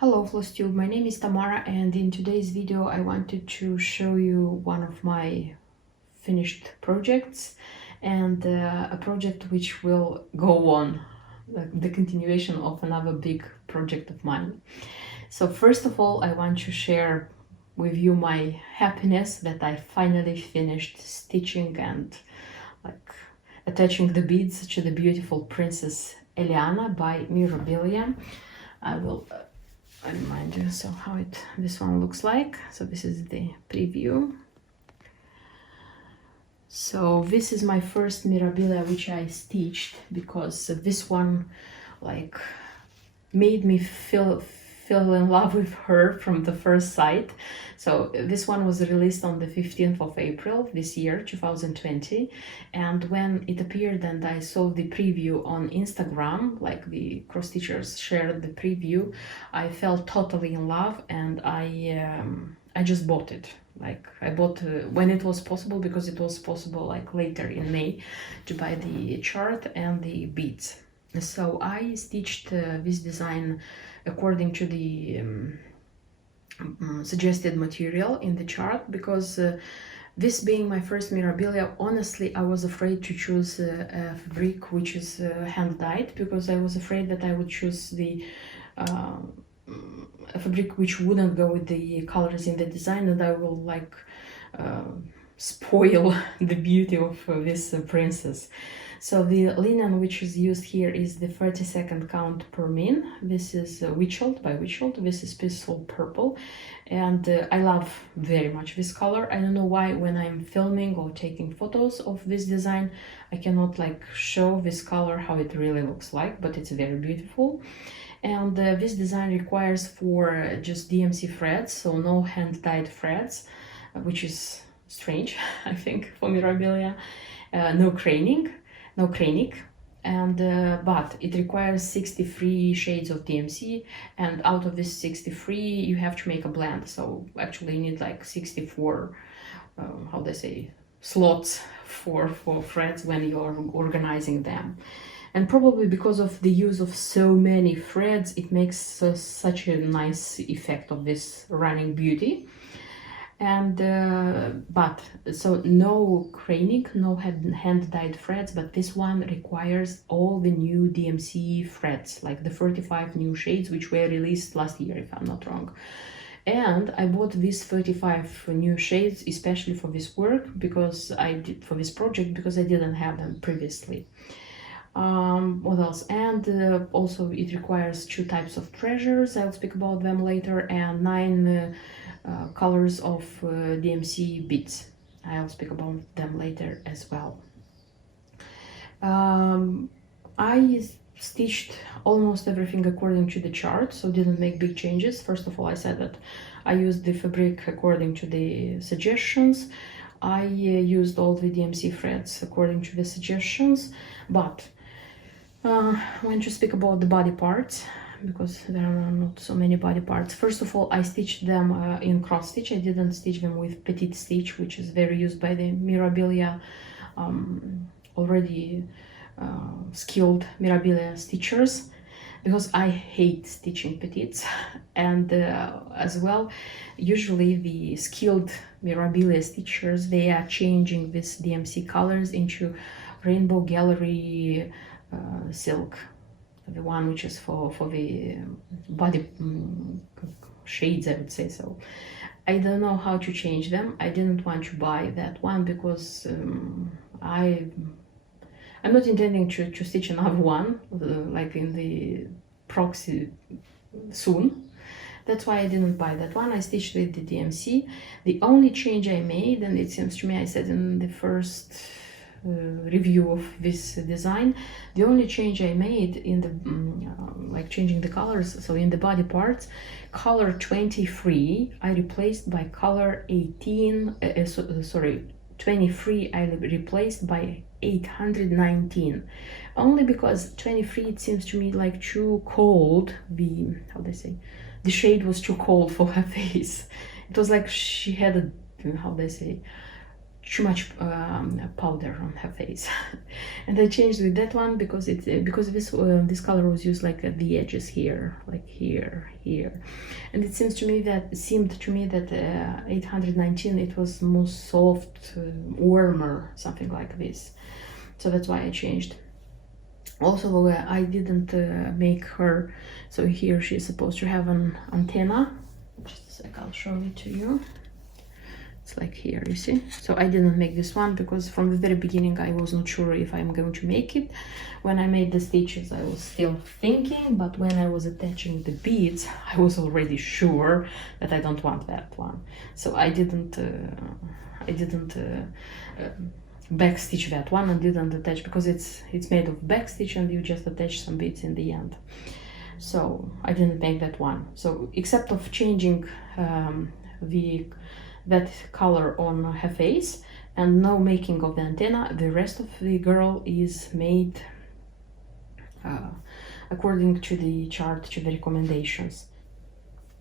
Hello Flosstube, my name is Tamara, and in today's video I wanted to show you one of my finished projects and a project which will go on, the continuation of another big project of mine. So first of all, I want to share with you my happiness that I finally finished stitching and attaching the beads to the beautiful Princess Elliana by Mirabilia. I will remind you so how this one looks like. So this is the preview. So this is my first Mirabilia which I stitched, because this one made me feel in love with her from the first sight. So this one was released on the 15th of April this year, 2020, and when it appeared and I saw the preview on Instagram, like the cross stitchers shared the preview, I fell totally in love, and I just bought it. I bought when it was possible, because it was possible later in May to buy the chart and the beads. So I stitched this design according to the suggested material in the chart, because this being my first Mirabilia, honestly I was afraid to choose a fabric which is hand dyed, because I was afraid that I would choose a fabric which wouldn't go with the colors in the design, and I will spoil the beauty of this princess. So the linen which is used here is the 32nd count per min. This is Witchold by Witchold. This is Peaceful Purple, and I love very much this color. I don't know why when I'm filming or taking photos of this design I cannot show this color how it really looks like, but it's very beautiful. And this design requires for just DMC threads, so no hand dyed threads, which is strange I think for Mirabilia. No craning, and but it requires 63 shades of DMC, and out of this 63 you have to make a blend. So actually you need 64 how they say, slots for threads when you're organizing them. And probably because of the use of so many threads, it makes such a nice effect of this running beauty. And but so no craning, no hand dyed threads, but this one requires all the new DMC threads, like the 35 new shades which were released last year if I'm not wrong. And I bought these 35 new shades especially for this work, because for this project, because I didn't have them previously. What else? And also it requires 2 types of treasures, I'll speak about them later, and 9 colors of DMC beads. I'll speak about them later as well. I stitched almost everything according to the chart, so didn't make big changes. First of all, I said that I used the fabric according to the suggestions. I used all the DMC threads according to the suggestions, but when to speak about the body parts, because there are not so many body parts. First of all, I stitched them in cross stitch. I didn't stitch them with petite stitch, which is very used by the Mirabilia already skilled Mirabilia stitchers, because I hate stitching petites. And as well, usually the skilled Mirabilia stitchers, they are changing this DMC colors into Rainbow Gallery silk, the one which is for the body shades, I would say. So I don't know how to change them. I didn't want to buy that one, because I'm not intending to stitch another one like in the proxy soon. That's why I didn't buy that one. I stitched with the DMC. The only change I made, and it seems to me I said in the first review of this design, the only change I made in the changing the colors, so in the body parts, color 23 I replaced by color 18, 23 I replaced by 819, only because 23, it seems to me too cold. How they say, the shade was too cold for her face. It was like she had a, how they say, too much powder on her face. And I changed with that one because this color was used like at the edges here, like here, and it seemed to me that 819 it was more soft, warmer, something like this, so that's why I changed. Also, I didn't make her, so here she's supposed to have an antenna. Just a sec, I'll show it to you. It's like here, you see. So I didn't make this one because from the very beginning I was not sure if I'm going to make it. When I made the stitches I was still thinking, but when I was attaching the beads I was already sure that I don't want that one. So I didn't back stitch that one and didn't attach, because it's made of back stitch and you just attach some beads in the end. So I didn't make that one. So except of changing that color on her face and no making of the antenna, the rest of the girl is made according to the chart, to the recommendations.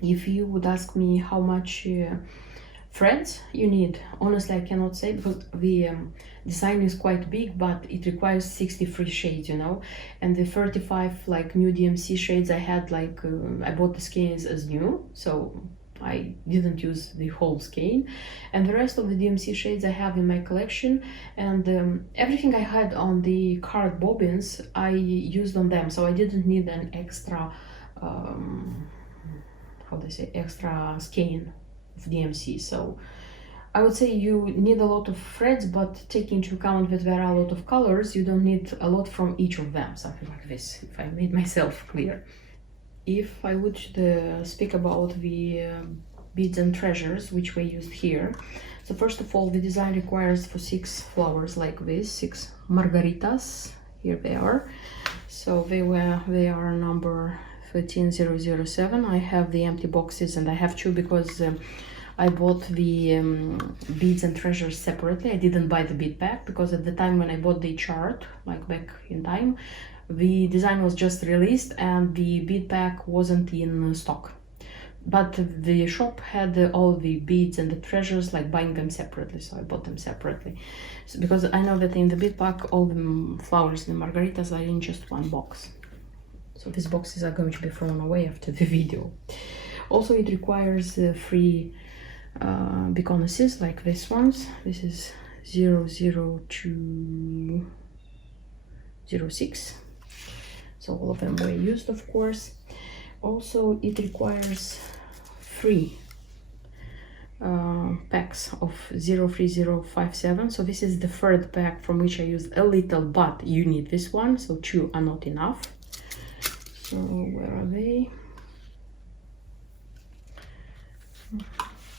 If you would ask me how much threads you need, honestly I cannot say, because the design is quite big, but it requires 63 shades, you know, and the 35 like new DMC shades I had, like I bought the skeins as new, so I didn't use the whole skein, and the rest of the DMC shades I have in my collection, and everything I had on the card bobbins I used on them, so I didn't need an extra how do I say, extra skein of DMC. So I would say you need a lot of threads, but take into account that there are a lot of colors, you don't need a lot from each of them, something like this, if I made myself clear. If I would speak about the beads and treasures which we used here, so first of all the design requires for 6 flowers like this, 6 margaritas, here they are. So they are number 13007. I have the empty boxes and I have 2 because I bought the beads and treasures separately. I didn't buy the bead pack because at the time when I bought the chart, like back in time, the design was just released and the bead pack wasn't in stock. But the shop had all the beads and the treasures, like buying them separately, so I bought them separately. So, because I know that in the bead pack all the flowers and the margaritas are in just one box. So these boxes are going to be thrown away after the video. Also it requires 3 beconuses like these ones. This is 00206. So all of them were used, of course. Also it requires 3 packs of 03057. So this is the 3rd pack from which I used a little, but you need this one, so 2 are not enough. So where are they?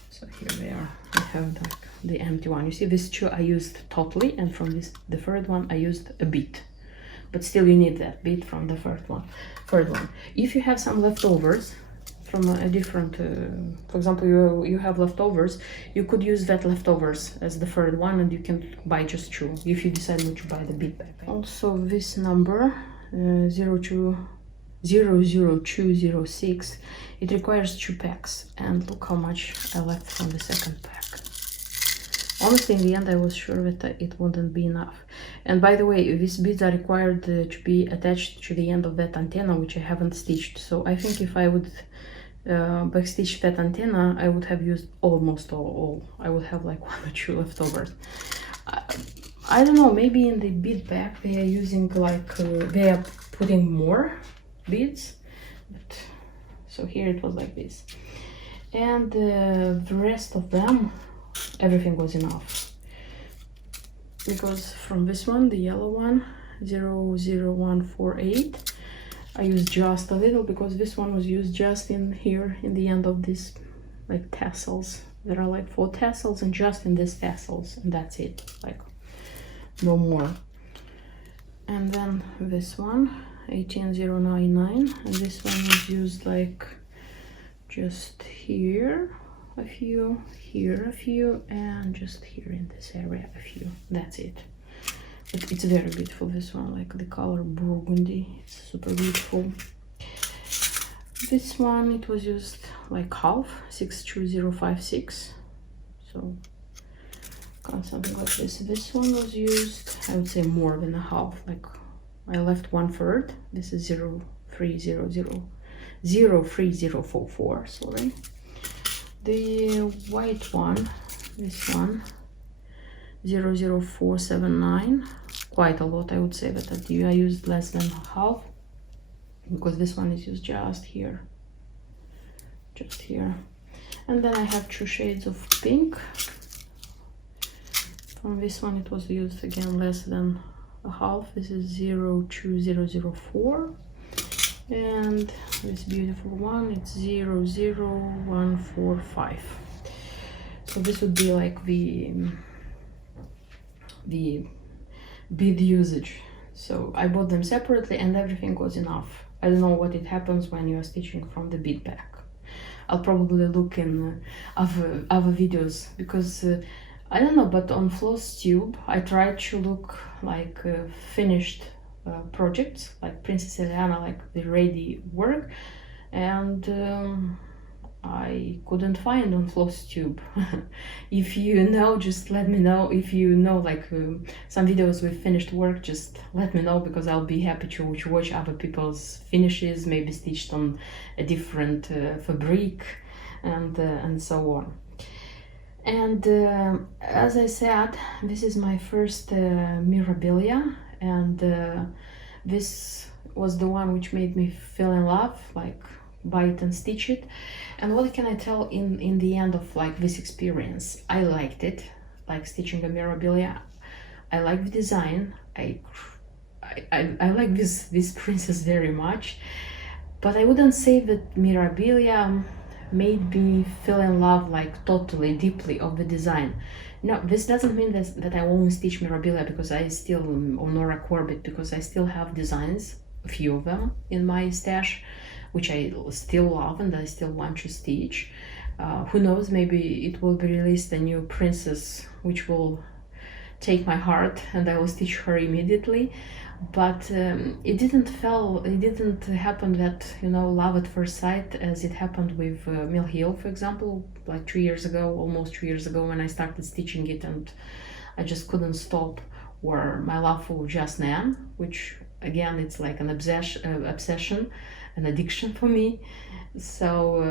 So here they are. I have the empty one. You see, these 2 I used totally, and from this, the 3rd one, I used a bit. But still you need that bit from the 3rd one. If you have some leftovers from a different, for example, you have leftovers, you could use that leftovers as the 3rd one, and you can buy just 2 if you decide not to buy the bit pack. Also this number 00206, it requires 2 packs, and look how much I left from the 2nd pack. Honestly, in the end I was sure that it wouldn't be enough. And by the way, these beads are required to be attached to the end of that antenna, which I haven't stitched. So I think if I would backstitch that antenna, I would have used almost all. I would have like 1 or 2 leftovers. I don't know, maybe in the bead pack they are using like they are putting more beads, but so here it was like this, and the rest of them, everything was enough, because from this one, the yellow one, 00148, I used just a little, because this one was used just in here in the end of this like tassels. There are like 4 tassels, and just in these tassels, and that's it, like no more. And then this one, 18099, and this one was used like just here a few, here a few, and just here in this area a few. That's it. But it's very beautiful, this one, like the color burgundy, it's super beautiful. This one, it was used like half, 62056, so something like this. This one was used, I would say, more than a half. Like I left 1/3. This is 03044. Sorry. The white one, this one, 00479. Quite a lot, I would say, but I used less than half because this one is used just here. Just here. And then I have 2 shades of pink. From this one it was used again less than a half. This is 02004. And this beautiful one, it's 00145. So this would be like the bead usage. So I bought them separately and everything was enough. I don't know what it happens when you are stitching from the bead pack. I'll probably look in other videos because I don't know, but on Flosstube I tried to look like finished projects like Princess Elliana, like the ready work, and I couldn't find on Flosstube. If you know, just let me know. If you know like some videos with finished work, just let me know because I'll be happy to watch other people's finishes, maybe stitched on a different fabric and so on. And as I said, this is my first Mirabilia, and this was the one which made me feel in love, like buy it and stitch it. And what can I tell in the end of like this experience? I liked it, like stitching a Mirabilia. I like the design. I like this princess very much, but I wouldn't say that Mirabilia made me feel in love like totally deeply of the design. No, this doesn't mean that I won't stitch Mirabilia because I still, or Nora Corbett, because I still have designs, a few of them in my stash, which I still love and I still want to stitch. Who knows, maybe it will be released a new princess which will take my heart and I will stitch her immediately. But it didn't happen that, you know, love at first sight as it happened with Mill Hill, for example, like 2 years ago, almost 2 years ago, when I started stitching it and I just couldn't stop. Or my love for Just Nan, which again, it's like an obsession, an addiction for me. So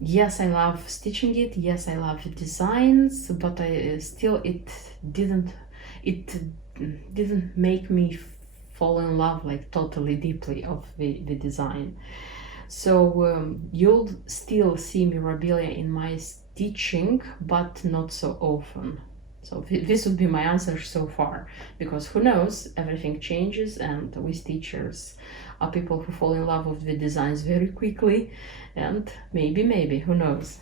yes, I love stitching it, yes, I love the designs, but it didn't make me fall in love like totally deeply of the design. So you'll still see Mirabilia in my stitching, but not so often. So this would be my answer so far, because who knows, everything changes and we stitchers are people who fall in love with the designs very quickly, and maybe, who knows.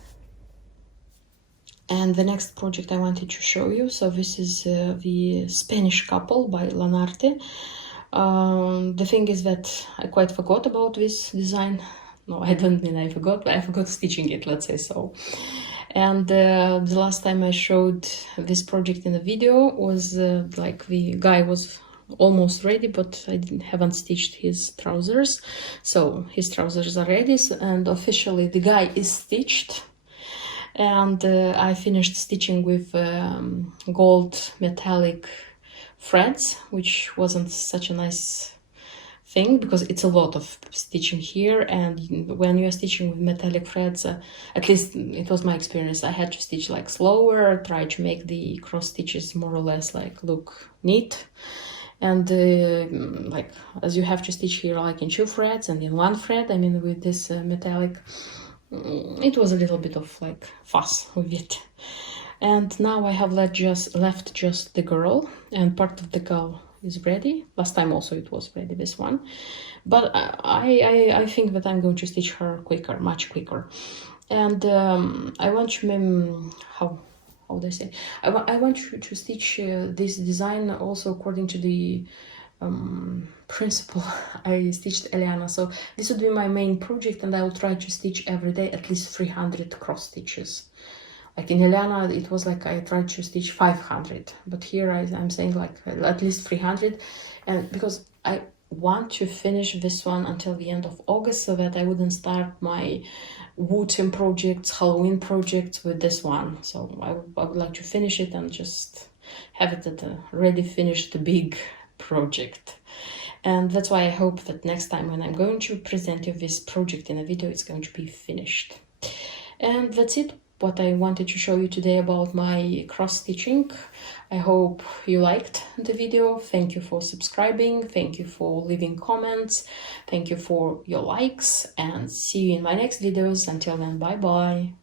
And the next project I wanted to show you, so this is the Spanish Couple by Lanarte. The thing is that I quite forgot about this design. No, I don't mean I forgot, but I forgot stitching it, let's say so. And the last time I showed this project in a video was like the guy was almost ready, but I haven't stitched his trousers. So his trousers are ready, and officially the guy is stitched. And I finished stitching with gold metallic threads, which wasn't such a nice thing because it's a lot of stitching here, and when you are stitching with metallic threads, at least it was my experience, I had to stitch like slower, try to make the cross stitches more or less like look neat. And like as you have to stitch here like in 2 threads and in 1 thread, I mean with this metallic, it was a little bit of like fuss with it. And now I have left just the girl, and part of the girl is ready. Last time also it was ready, this one. But I think that I'm going to stitch her quicker, much quicker. And I want to, how would I say? I want to stitch this design also according to the principle I stitched Elliana. So this would be my main project, and I will try to stitch every day at least 300 cross stitches. Like in Elliana, it was like I tried to stitch 500, but here I'm saying like at least 300, and because want to finish this one until the end of August so that I wouldn't start my autumn projects, Halloween projects with this one. So I would like to finish it and just have it at a ready finished big project. And that's why I hope that next time when I'm going to present you this project in a video, it's going to be finished. And that's it, what I wanted to show you today about my cross-stitching. I hope you liked the video. Thank you for subscribing. Thank you for leaving comments. Thank you for your likes, and see you in my next videos. Until then, bye bye.